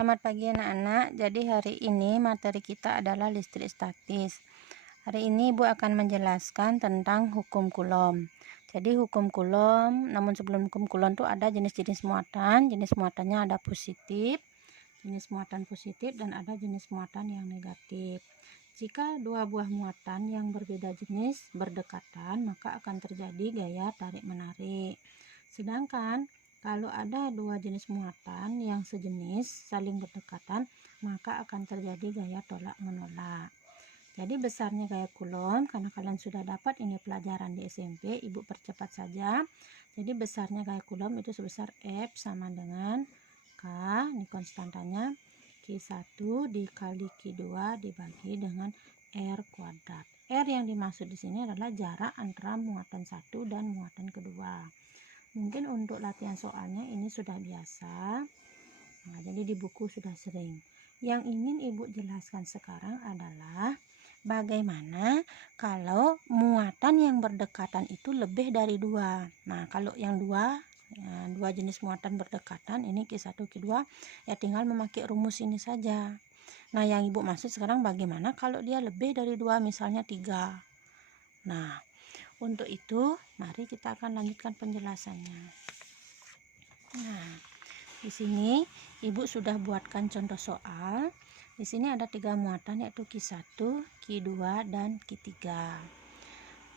Selamat pagi anak-anak. Jadi hari ini materi kita adalah listrik statis. Hari ini Ibu akan menjelaskan tentang hukum Coulomb. Jadi hukum Coulomb, namun sebelum hukum Coulomb itu ada jenis-jenis muatan. Jenis muatannya ada positif, jenis muatan positif, dan ada jenis muatan yang negatif. Jika dua buah muatan yang berbeda jenis berdekatan, maka akan terjadi gaya tarik-menarik. Sedangkan kalau ada dua jenis muatan yang sejenis saling berdekatan, maka akan terjadi gaya tolak-menolak. Jadi besarnya gaya Coulomb, karena kalian sudah dapat ini pelajaran di SMP, Ibu percepat saja. Jadi besarnya gaya Coulomb itu sebesar F sama dengan K, ini konstantanya, Q1 dikali Q2 dibagi dengan R kuadrat. R yang dimaksud di sini adalah jarak antara muatan satu dan muatan kedua. Mungkin untuk latihan soalnya ini sudah biasa. Nah, jadi di buku sudah sering. Yang ingin Ibu jelaskan sekarang adalah bagaimana kalau muatan yang berdekatan itu lebih dari dua. Nah, kalau yang dua jenis muatan berdekatan, ini Q1, Q2, ya tinggal memakai rumus ini saja. Nah, yang Ibu maksud sekarang bagaimana kalau dia lebih dari dua, misalnya 3. Nah, untuk itu mari kita akan lanjutkan penjelasannya. Nah, di sini Ibu sudah buatkan contoh soal. Di sini ada 3 muatan, yaitu Q1, Q2, dan Q3.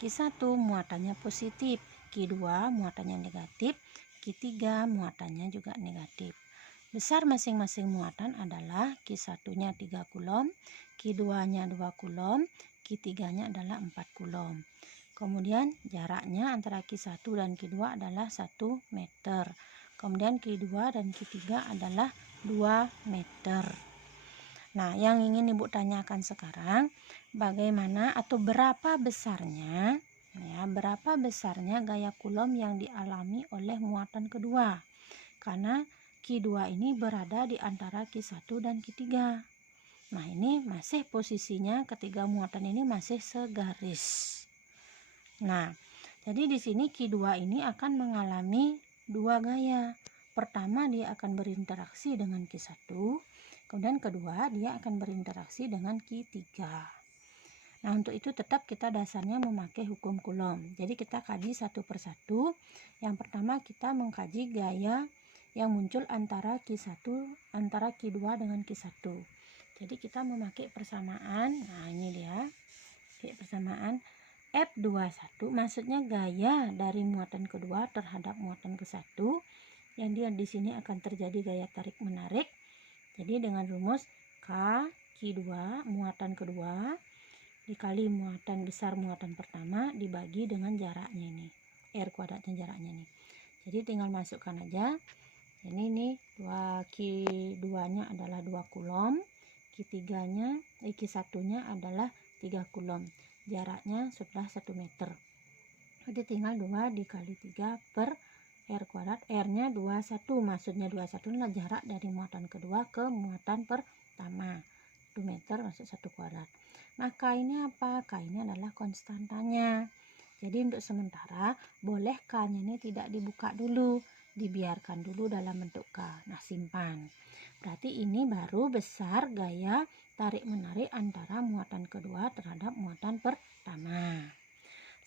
Q1 muatannya positif, Q2 muatannya negatif, Q3 muatannya juga negatif. Besar masing-masing muatan adalah Q1-nya 3 Coulomb, Q2-nya 2 Coulomb, Q3-nya adalah 4 Coulomb. Kemudian jaraknya antara Q1 dan Q2 adalah 1 meter. Kemudian Q2 dan Q3 adalah 2 meter. Nah, yang ingin Ibu tanyakan sekarang, bagaimana atau berapa besarnya gaya Coulomb yang dialami oleh muatan kedua? Karena Q2 ini berada di antara Q1 dan Q3. Nah, ini masih posisinya ketiga muatan ini masih segaris. Nah, jadi di sini Q2 ini akan mengalami dua gaya. Pertama, dia akan berinteraksi dengan Q1, kemudian kedua dia akan berinteraksi dengan Q3. Nah, untuk itu tetap kita dasarnya memakai hukum Coulomb. Jadi kita kaji satu persatu. Yang pertama kita mengkaji gaya yang muncul antara Q1, antara Q2 dengan Q1. Jadi kita memakai persamaan. Nah, ini dia. Pakai persamaan F21, maksudnya gaya dari muatan kedua terhadap muatan ke-1, yang dia di sini akan terjadi gaya tarik menarik. Jadi dengan rumus K Q2 muatan kedua dikali muatan besar muatan pertama dibagi dengan jaraknya ini, R kuadratnya jaraknya nih. Jadi tinggal masukkan aja. Ini nih, Q2-nya adalah 2 Coulomb, Q3-nya, Q1-nya adalah 3 Coulomb. Jaraknya sebelah 1 meter. Jadi tinggal 2 dikali 3 per R kuadrat. R-nya 21, maksudnya 21 adalah jarak dari muatan kedua ke muatan pertama. 1 meter masuk 1 kuadrat. Nah, K ini apa? K ini adalah konstantanya. Jadi untuk sementara boleh K-nya ini tidak dibuka dulu, dibiarkan dulu dalam bentuk K. Nah, simpan. Berarti ini baru besar gaya tarik menarik antara muatan kedua terhadap muatan pertama.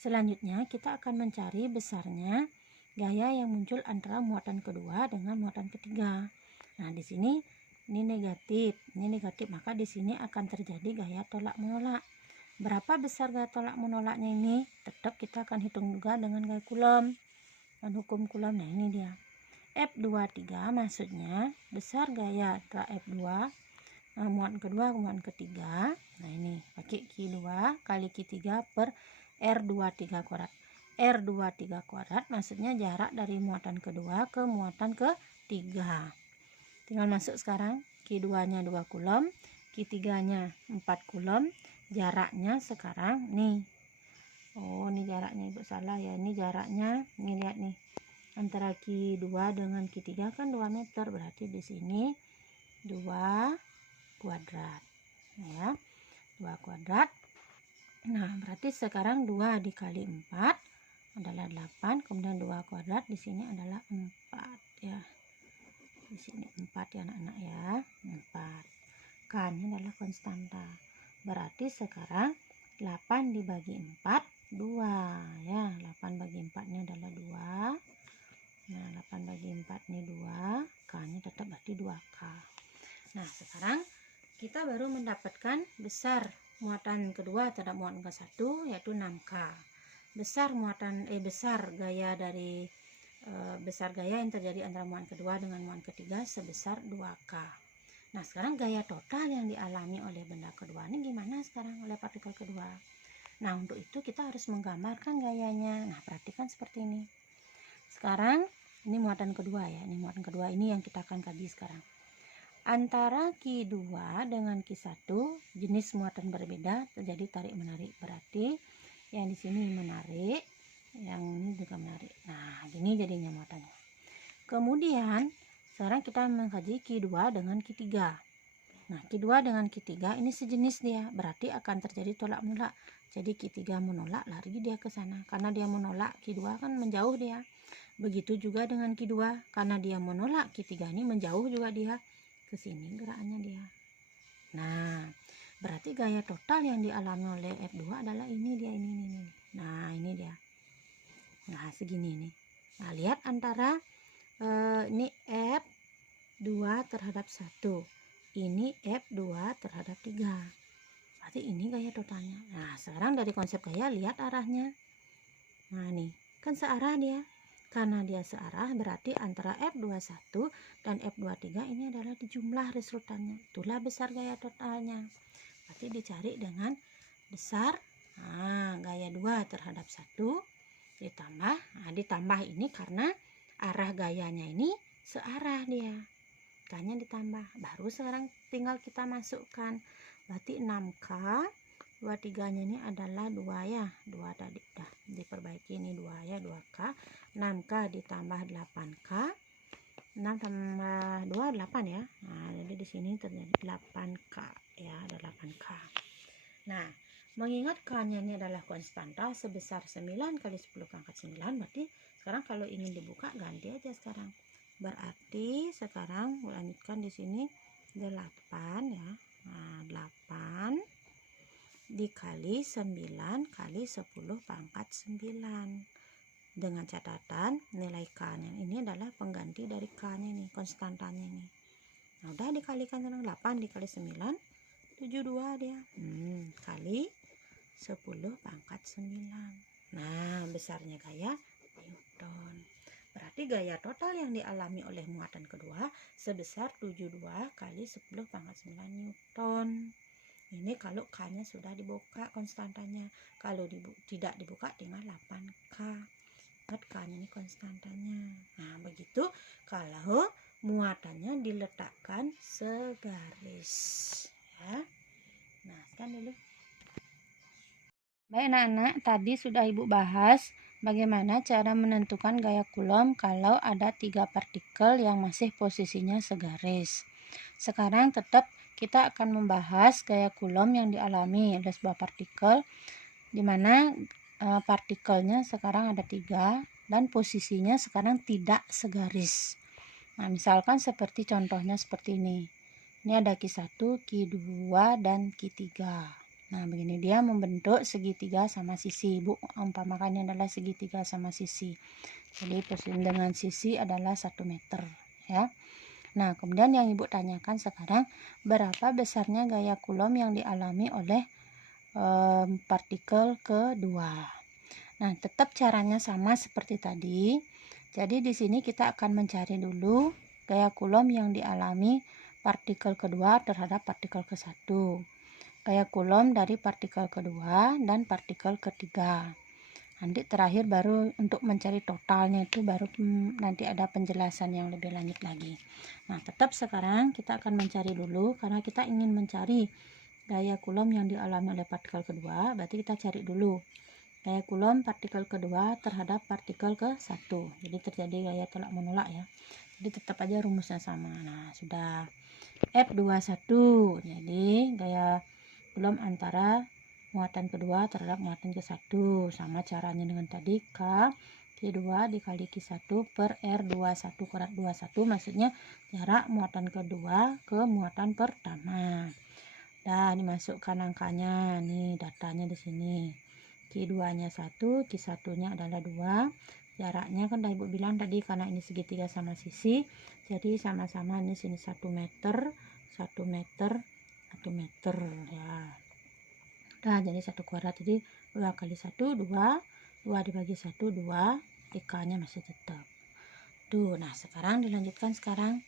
Selanjutnya kita akan mencari besarnya gaya yang muncul antara muatan kedua dengan muatan ketiga. Nah, di sini ini negatif, maka di sini akan terjadi gaya tolak menolak. Berapa besar gaya tolak menolaknya ini? Tetap kita akan hitung juga dengan gaya Coulomb dan hukum Coulomb. Nah, ini dia. F23 maksudnya besar gaya antara F2 muatan kedua ke muatan ketiga. Nah, ini pakai Q2 kali Q3 per R23 kuadrat. R23 kuadrat maksudnya jarak dari muatan kedua ke muatan ketiga. Tinggal masuk sekarang. Q2-nya 2 Coulomb, Q3-nya 4 Coulomb. Jaraknya sekarang nih. Oh, ini jaraknya Ibu salah ya. Ini jaraknya, ini lihat nih. Antara Q2 dengan Q3 kan 2 meter. Berarti di sini 2 kuadrat. Ya. 2 kuadrat. Nah, berarti sekarang 2 dikali 4 adalah 8, kemudian 2 kuadrat di sini adalah 4 ya. Di sini 4 ya anak-anak ya. K-nya adalah konstanta. Berarti sekarang 8 dibagi 4, 2 ya. 8 bagi 4 ini adalah 2. Nah, 8 bagi 4 ini 2, K-nya tetap berarti 2K. Nah, sekarang kita baru mendapatkan besar muatan kedua terhadap muatan ke-1 yaitu 6K. Besar gaya dari besar gaya yang terjadi antara muatan kedua dengan muatan ketiga sebesar 2K. Nah, sekarang gaya total yang dialami oleh benda kedua ini gimana sekarang oleh partikel kedua? Nah, untuk itu kita harus menggambarkan gayanya. Nah, perhatikan seperti ini. Sekarang ini muatan kedua ya. Ini muatan kedua ini yang kita akan kaji sekarang. Antara Q2 dengan Q1 jenis muatan berbeda terjadi tarik menarik. Berarti yang di sini menarik, yang ini juga menarik. Nah, gini jadinya muatannya. Kemudian sekarang kita mengkaji Q2 dengan Q3. Nah, Q2 dengan Q3 ini sejenis dia, berarti akan terjadi tolak menolak. Jadi Q3 menolak, lari dia ke sana. Karena dia menolak, Q2 kan menjauh dia. Begitu juga dengan Q2, karena dia menolak, Q3 ini menjauh juga dia ke sini gerakannya dia. Nah, berarti gaya total yang dialami oleh F2 adalah ini dia, ini. Nah, ini dia. Nah, segini nih. Nah, lihat antara ini F2 terhadap 1. Ini F2 terhadap 3. Berarti ini gaya totalnya. Nah, sekarang dari konsep gaya lihat arahnya. Nah, nih, kan searah dia. Karena dia searah berarti antara F21 dan F23 ini adalah jumlah resultannya. Itulah besar gaya totalnya. Berarti dicari dengan besar gaya 2 terhadap 1 ditambah ini karena arah gayanya ini searah dia. K-nya ditambah. Baru sekarang tinggal kita masukkan. Berarti 6K 23-nya ini adalah 2 ya. 2 tadi dah diperbaiki ini 2 ya, 2K. 6K ditambah 8K. 6 tambah 2 8 ya. Nah, jadi di sini terjadi 8K ya, ada 8K. Nah, mengingat K-nya ini adalah konstanta sebesar 9 kali 10 pangkat 9, berarti sekarang kalau ingin dibuka ganti aja sekarang. Berarti sekarang lanjutkan di sini 8 ya. Nah, 8 dikali 9 kali 10 pangkat 9. Dengan catatan nilai K-nya ini adalah pengganti dari K-nya ini, konstantanya ini. Nah, udah dikalikan sekarang 8 dikali 9 72 dia. Kali 10 pangkat 9. Nah, besarnya gaya Newton. Berarti gaya total yang dialami oleh muatan kedua sebesar 72 kali 10 pangkat 9 Newton. Ini kalau K-nya sudah dibuka konstantanya. Kalau tidak dibuka tinggal 8K. Ingat K-nya ini konstantanya. Nah, begitu kalau muatannya diletakkan segaris. Ya. Nah, sekarang dulu. Baik anak-anak, tadi sudah Ibu bahas bagaimana cara menentukan gaya Coulomb kalau ada 3 partikel yang masih posisinya segaris. Sekarang tetap kita akan membahas gaya Coulomb yang dialami oleh sebuah partikel, di mana partikelnya sekarang ada 3 dan posisinya sekarang tidak segaris. Nah, misalkan seperti contohnya seperti ini. Ini ada Q1, Q2, dan Q3. Nah, begini dia membentuk segitiga sama sisi. Ibu umpamakan ini adalah segitiga sama sisi. Jadi posisi dengan sisi adalah 1 meter ya. Nah, kemudian yang Ibu tanyakan sekarang, berapa besarnya gaya Coulomb yang dialami oleh partikel kedua. Nah, tetap caranya sama seperti tadi. Jadi di sini kita akan mencari dulu gaya Coulomb yang dialami partikel kedua terhadap partikel ke-1. Gaya Coulomb dari partikel kedua dan partikel ketiga. Nanti terakhir baru untuk mencari totalnya itu baru nanti ada penjelasan yang lebih lanjut lagi. Nah, tetap sekarang kita akan mencari dulu karena kita ingin mencari gaya Coulomb yang dialami oleh partikel kedua. Berarti kita cari dulu gaya Coulomb partikel kedua terhadap partikel ke-1. Jadi terjadi gaya tolak menolak ya. Jadi tetap aja rumusnya sama. Nah, sudah F21. Jadi gaya Coulomb antara muatan kedua terhadap muatan ke-1. Sama caranya dengan tadi, K Q2 dikali Q1 per R21 kuadrat 21, maksudnya jarak muatan kedua ke muatan pertama. Dah dimasukkan angkanya, nih datanya di sini. Q2 nya 1, Q1 nya adalah 2. Jaraknya kan dah ibu bilang tadi karena ini segitiga sama sisi, jadi sama-sama ini sini 1 meter 1 meter 1 meter ya. Nah jadi 1 kuadrat, jadi 2 kali 1 2, 2 dibagi 1 2, IK nya masih tetap tuh. Nah sekarang dilanjutkan, sekarang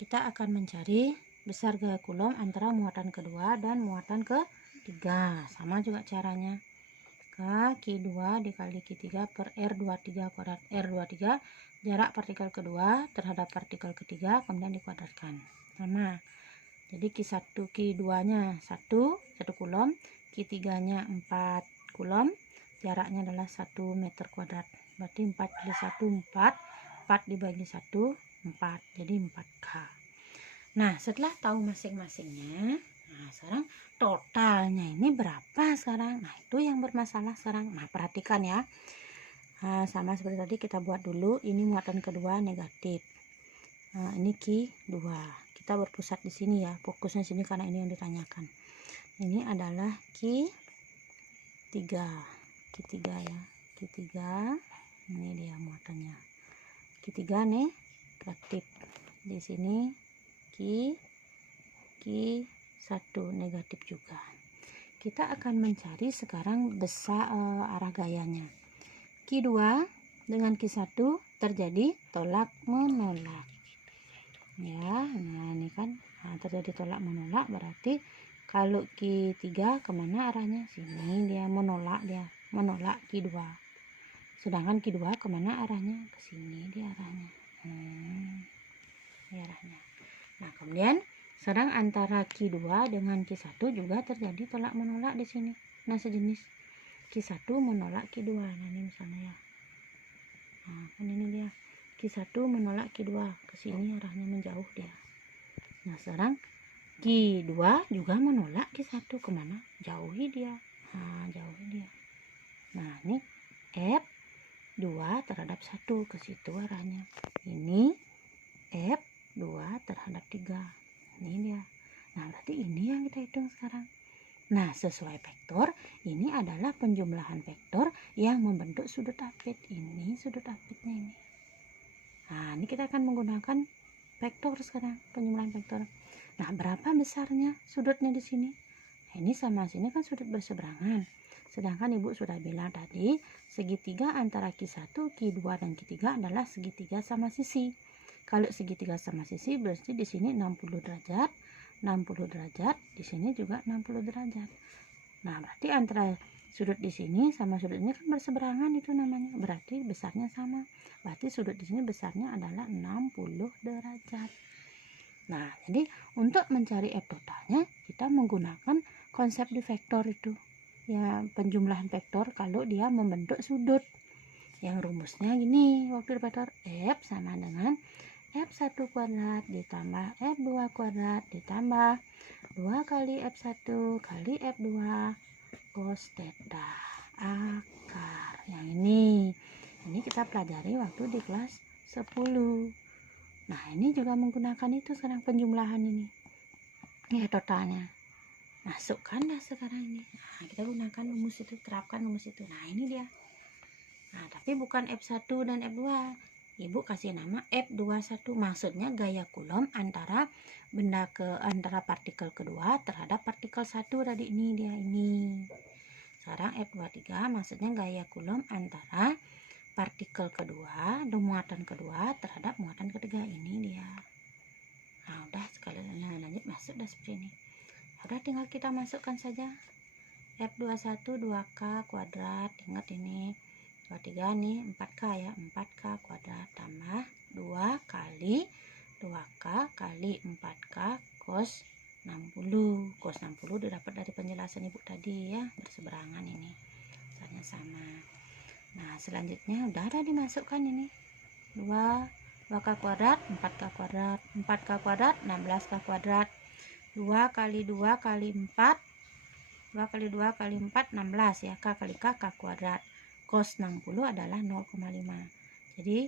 kita akan mencari besar gaya Coulomb antara muatan kedua dan muatan ketiga. Sama juga caranya, Q2 dikali Q3 per R23 kuadrat. R23 jarak partikel kedua terhadap partikel ketiga, kemudian dikuadratkan. Sama. Jadi Q1 Q2 nya 1 Coulomb, Q3 nya 4 Coulomb, jaraknya adalah 1 meter kuadrat. Berarti 4 kali 1 4, 4 dibagi 1 4, jadi 4K. Nah setelah tahu masing-masingnya, nah sekarang totalnya ini berapa sekarang? Nah itu yang bermasalah sekarang. Nah perhatikan ya, sama seperti tadi kita buat dulu. Ini muatan kedua negatif, ini Q2, kita berpusat di sini ya, fokusnya sini karena ini yang ditanyakan. Ini adalah Q3 ya, Q3 ini dia muatannya. Q3 negatif, di sini Q1 negatif juga. Kita akan mencari sekarang besar arah gayanya. Q2 dengan Q1 terjadi tolak menolak ya. Nah ini kan terjadi tolak menolak, berarti kalau Q3 kemana arahnya? Sini dia menolak, Q2. Sedangkan Q2 kemana arahnya? Ke sini dia arahnya. Ini arahnya. Nah kemudian sekarang antara Q2 dengan Q1 juga terjadi tolak menolak di sini. Nah sejenis Q1 menolak Q2. Nah ini misalnya ya. Nah kan ini dia. Q1 menolak Q2, ke sini arahnya menjauh dia. Nah sekarang Q2 juga menolak Q1, kemana? Jauhi dia. Nah jauhi dia. Nah ini F2 terhadap 1, ke situ arahnya. Ini F2 terhadap 3, ini dia. Nah berarti ini yang kita hitung sekarang. Nah sesuai vektor, ini adalah penjumlahan vektor yang membentuk sudut apit. Ini sudut apitnya ini. Nah ini kita akan menggunakan vektor sekarang, penjumlahan vektor. Nah berapa besarnya sudutnya di sini? Nah, ini sama sini kan sudut berseberangan. Sedangkan ibu sudah bilang tadi segitiga antara Q1, Q2 dan Q3 adalah segitiga sama sisi. Kalau segitiga sama sisi berarti di sini 60 derajat, 60 derajat, di sini juga 60 derajat. Nah berarti antara sudut di sini sama sudut ini kan berseberangan, itu namanya. Berarti besarnya sama. Berarti sudut di sini besarnya adalah 60 derajat. Nah, jadi untuk mencari F totalnya kita menggunakan konsep di vektor itu. Ya, penjumlahan vektor kalau dia membentuk sudut. Yang rumusnya gini, waktu di vektor F sama dengan F1 kuadrat ditambah F2 kuadrat ditambah 2 kali F1 kali F2 cos theta akar. Yang ini kita pelajari waktu di kelas 10. Nah ini juga menggunakan itu sekarang penjumlahan ini ya, totalnya. Masukkan dah sekarang ini. Nah kita gunakan rumus itu, terapkan rumus itu. Nah ini dia. Nah tapi bukan F1 dan F2, ibu kasih nama F21, maksudnya gaya Coulomb antara antara partikel kedua terhadap partikel satu tadi. Ini dia ini. Sekarang F23 maksudnya gaya Coulomb antara partikel kedua dan muatan kedua terhadap muatan ketiga. Ini dia. Nah udah, sekali lanjut masuk dah seperti ini. Udah tinggal kita masukkan saja. F21 2K kuadrat, ingat ini 23 nih 4K ya, 4K kuadrat tambah 2 kali 2K kali 4K cos 60. Cos 60 didapat dari penjelasan ibu tadi ya, berseberangan ini. Misalnya sama. Nah selanjutnya udah ada dimasukkan ini 2K kuadrat 4K kuadrat, 4K kuadrat 16K kuadrat, 2 kali 2 kali 4, 2 kali 2 kali 4 16 ya, K kali K kuadrat. Cos 60 adalah 0,5. Jadi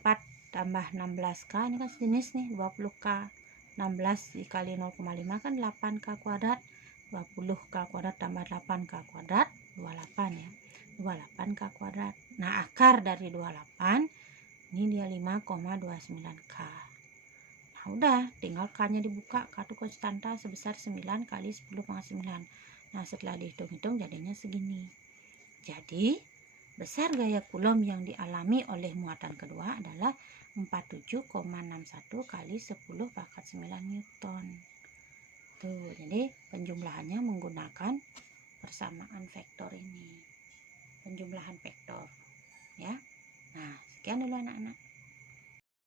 4 tambah 16K ini kan sejenis nih 20K. 16 dikali 0,5 kan 8K kuadrat. 20 K kuadrat tambah 8 K kuadrat 28 ya, 28 K kuadrat. Nah, akar dari 28 ini dia 5,29 K. Nah, udah tinggal K nya dibuka, K itu konstanta sebesar 9 kali 10⁻9. Nah, setelah dihitung-hitung jadinya segini. Jadi besar gaya Coulomb yang dialami oleh muatan kedua adalah 47,61 kali 10⁻9 Newton. Tuh, jadi penjumlahannya menggunakan persamaan vektor ini. Penjumlahan vektor ya. Nah, sekian dulu anak-anak.